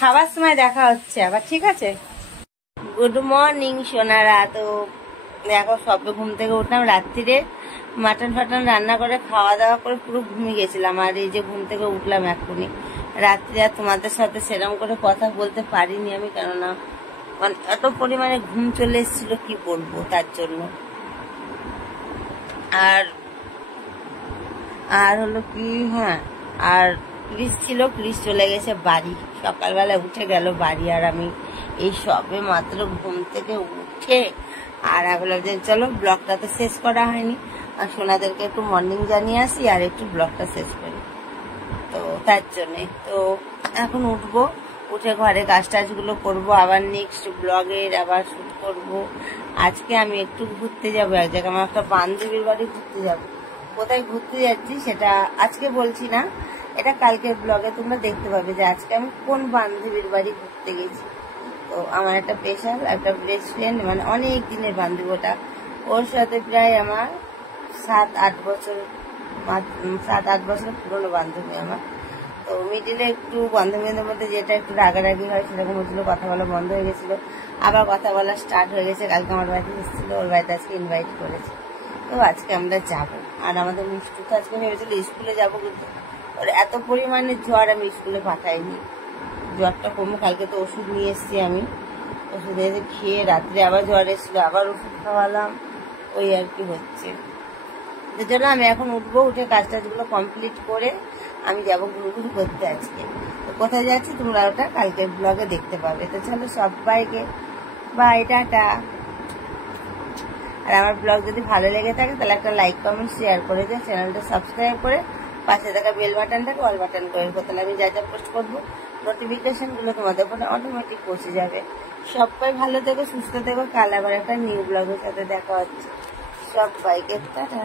খাবার সময় দেখা হচ্ছে আবার, ঠিক আছে? গুড মর্নিং সোনারা। তো দেখো সবে ঘুম থেকে উঠলাম, রাত্রিরে মাটন ফাটন রান্না করে খাওয়া দাওয়া করে পুরো ঘুমিয়ে গেছিলাম। আর এই যে ঘুম থেকে উঠলাম এখনই। রাত্রে আর তোমাদের সাথে সেরকম করে কথা বলতে পারিনি আমি, কেননা মানে এত পরিমাণে ঘুম চলে এসেছিল কি বলবো, তার জন্য। আর আর হলো কি, হ্যাঁ, আর ক্রিস ছিল, ক্রিস চলে গেছে বাড়ি, সকালবেলা উঠে গেল বাড়ি। আর আমি এই সবে মাত্র ঘুম থেকে উঠে আর ভাবলাম যে চলো ব্লগটা তো শেষ করা হয়নি, আর সোনাদেরকে একটু মর্নিং জানিয়ে আসি আর একটু ব্লগটা শেষ করি। তো তার জন্যে তো এখন উঠবো, উঠে ঘরে কাজ টাজগুলো করবো, আবার নেক্সট ব্লগের আবার শুট করবো। আজকে আমি একটু ঘুরতে যাবো এক জায়গায়, আমার একটা বান্ধবীর বাড়ি ঘুরতে যাবো। কোথায় ঘুরতে যাচ্ছি সেটা আজকে বলছি না, এটা কালকের ব্লগে তোমরা দেখতে পাবে যে আজকে আমি কোন বান্ধবীর বাড়ি ঘুরতে গেছি। তো আমার একটা স্পেশাল একটা বেস্ট ফ্রেন্ড, মানে অনেক দিনের বান্ধবী, ওটা ওর সাথে প্রায় আমার 7-8 বছর পুরনো বান্ধবী আমার। তো মিডিলে একটু বান্ধবীদের মধ্যে যেটা একটু রাগারাগি হয় সেরকম হচ্ছিল, কথা বলা বন্ধ হয়ে গেছিলো, আবার কথা বলা স্টার্ট হয়ে গেছে। কালকে আমার বাড়িতে এসেছিলো, ওর বাড়িতে আজকে ইনভাইট করেছে। তো আজকে আমরা যাবো। আর আমাদের মিষ্টি তো আজকে ভেবেছিল স্কুলে যাবো, কিন্তু ওর এত পরিমাণে জ্বর আমি স্কুলে পাঠাইনি। জ্বরটা কমে, কালকে তো ওষুধ নিয়ে এসেছি আমি, ওষুধ এসে খেয়ে রাত্রে আবার জ্বর এসেছিলো, আবার ওষুধ খাওয়ালাম, ওই আর কি হচ্ছে। এর জন্য আমি এখন উঠবো, উঠে কাজ টাজগুলো কমপ্লিট করে আমি যাবো ঘুরঘুরি করতে আজকে। তো কোথায় যাচ্ছি তোমরা ওটা কালকের ব্লগে দেখতে পাবে। তো চলো সবাইকে বাই, টাটা। আর আমার ব্লগ যদি ভালো লেগে থাকে তাহলে একটা লাইক কমেন্ট শেয়ার করে দিও, চ্যানেলটা সাবস্ক্রাইব করে পাশে থাকা বেল বাটনটাকে অল বাটন করে দেবো, তাহলে আমি যা যা পোস্ট করবো নোটিফিকেশনগুলো তোমাদের ফোনে অটোমেটিক পৌঁছে যাবে। সবাই ভালো থেকো, সুস্থ থেকো। কাল আবার একটা নিউ ব্লগের সাথে দেখা হচ্ছে। সবাইকে টাটা।